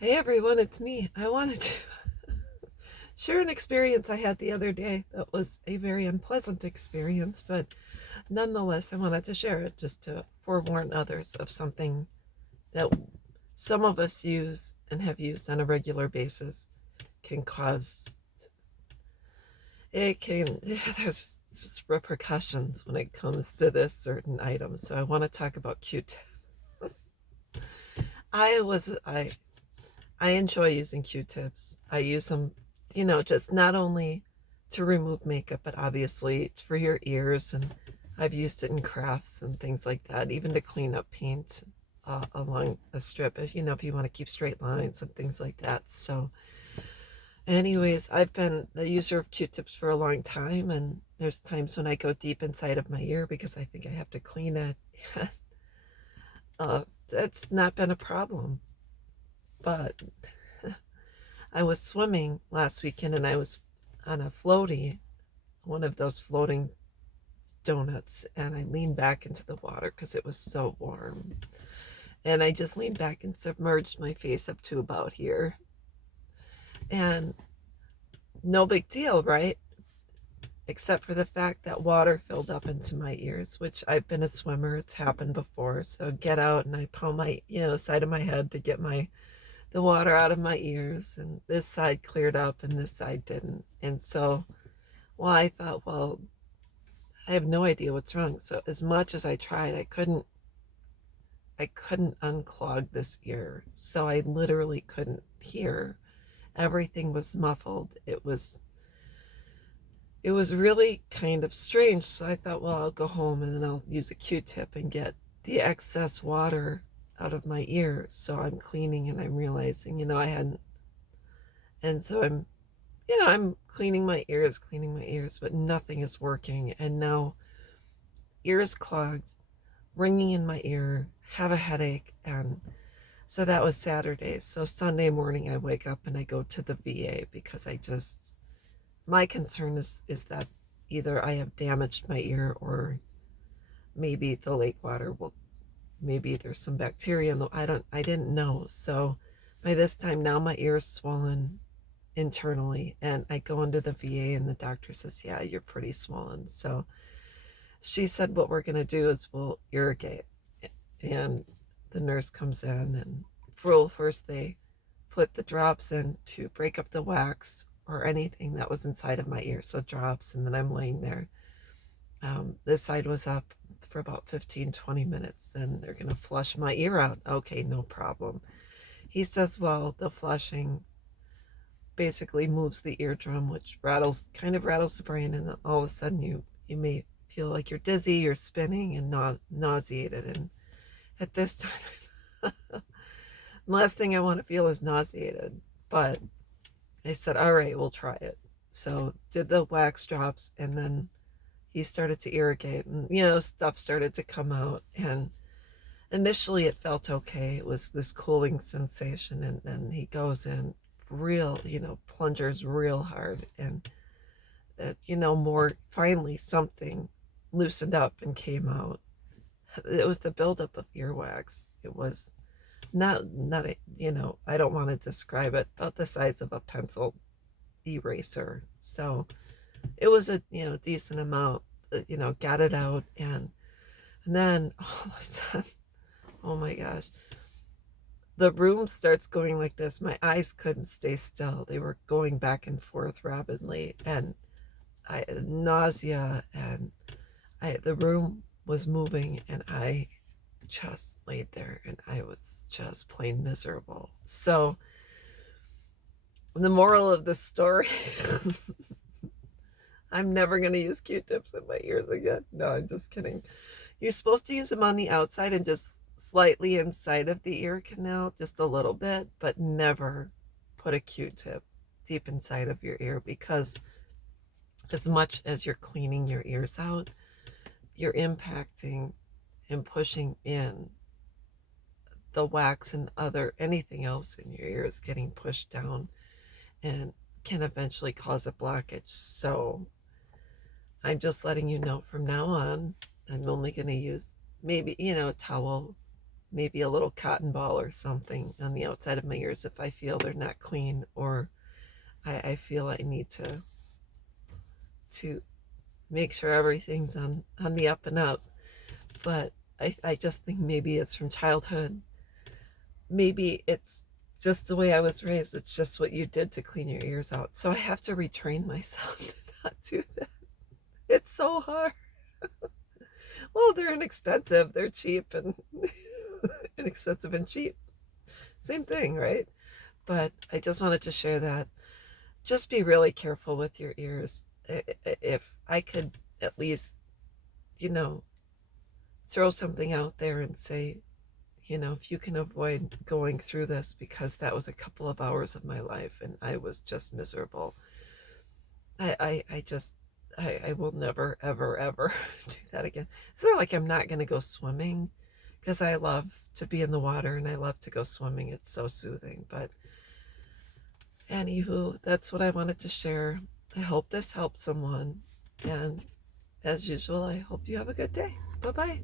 Hey everyone, it's me. I wanted to share an experience I had the other day that was a very unpleasant experience, but nonetheless, I wanted to share it just to forewarn others of something that some of us use and have used on a regular basis can cause it can there's just repercussions when it comes to this certain item. So I want to talk about Q-tip. I enjoy using Q-tips. I use them, just not only to remove makeup, but obviously it's for your ears, and I've used it in crafts and things like that, even to clean up paint along a strip, if you want to keep straight lines and things like that. So, anyways, I've been a user of Q-tips for a long time, and there's times when I go deep inside of my ear because I think I have to clean it. That's not been a problem, but I was swimming last weekend and I was on a floaty, one of those floating donuts, and I leaned back into the water because it was so warm. And I just leaned back and submerged my face up to about here. And no big deal, right? Except for the fact that water filled up into my ears, which I've been a swimmer, it's happened before. So get out and I palm my, side of my head to get the water out of my ears, and this side cleared up and this side didn't. And so, well, I thought, well, I have no idea what's wrong. So as much as I tried, I couldn't unclog this ear. So I literally couldn't hear. Everything was muffled. It was really kind of strange. So I thought, well, I'll go home and then I'll use a Q-tip and get the excess water out of my ear. So I'm cleaning and I'm realizing, I hadn't. And so I'm cleaning my ears, but nothing is working. And now ears clogged, ringing in my ear, have a headache. And so that was Saturday. So Sunday morning, I wake up and I go to the VA because my concern is that either I have damaged my ear or maybe the lake water maybe there's some bacteria in the, I didn't know. So by this time now my ear is swollen internally, and I go into the VA and the doctor says, yeah, you're pretty swollen. So she said, what we're going to do is we'll irrigate. And the nurse comes in, and first they put the drops in to break up the wax or anything that was inside of my ear. So drops, and then I'm laying there. This side was up for about 15-20 minutes, and they're going to flush my ear out. Okay, no problem. He says, well, the flushing basically moves the eardrum, which kind of rattles the brain, and then all of a sudden you may feel like you're dizzy, you're spinning, and nauseated. And at this time, the last thing I want to feel is nauseated. But I said, all right, we'll try it. So did the wax drops, and then he started to irrigate, and stuff started to come out. And initially it felt okay. It was this cooling sensation, and then he goes in real, plungers real hard, and more finally something loosened up and came out. It was the buildup of earwax. It was not a, I don't want to describe it, about the size of a pencil eraser. So it was a decent amount. Got it out, and then all of a sudden, oh my gosh, the room starts going like this. My eyes couldn't stay still. They were going back and forth rapidly, and nausea, and the room was moving, and I just laid there and I was just plain miserable. So the moral of the story is I'm never going to use Q-tips in my ears again. No, I'm just kidding. You're supposed to use them on the outside and just slightly inside of the ear canal, just a little bit, but never put a Q-tip deep inside of your ear, because as much as you're cleaning your ears out, you're impacting and pushing in the wax, and anything else in your ear is getting pushed down and can eventually cause a blockage. So I'm just letting you know from now on, I'm only going to use maybe, a towel maybe a little cotton ball or something on the outside of my ears if I feel they're not clean, or I feel I need to make sure everything's on the up and up. But I just think maybe it's from childhood. Maybe it's just the way I was raised. It's just what you did to clean your ears out. So I have to retrain myself to not do that. It's so hard. Well, they're inexpensive, they're cheap, and inexpensive and cheap. Same thing, right? But I just wanted to share that. Just be really careful with your ears. If I could at least, you know, throw something out there and say, if you can avoid going through this, because that was a couple of hours of my life and I was just miserable. I just, I will never, ever, ever do that again. It's not like I'm not going to go swimming, because I love to be in the water and I love to go swimming. It's so soothing. But anywho, that's what I wanted to share. I hope this helped someone. And as usual, I hope you have a good day. Bye bye.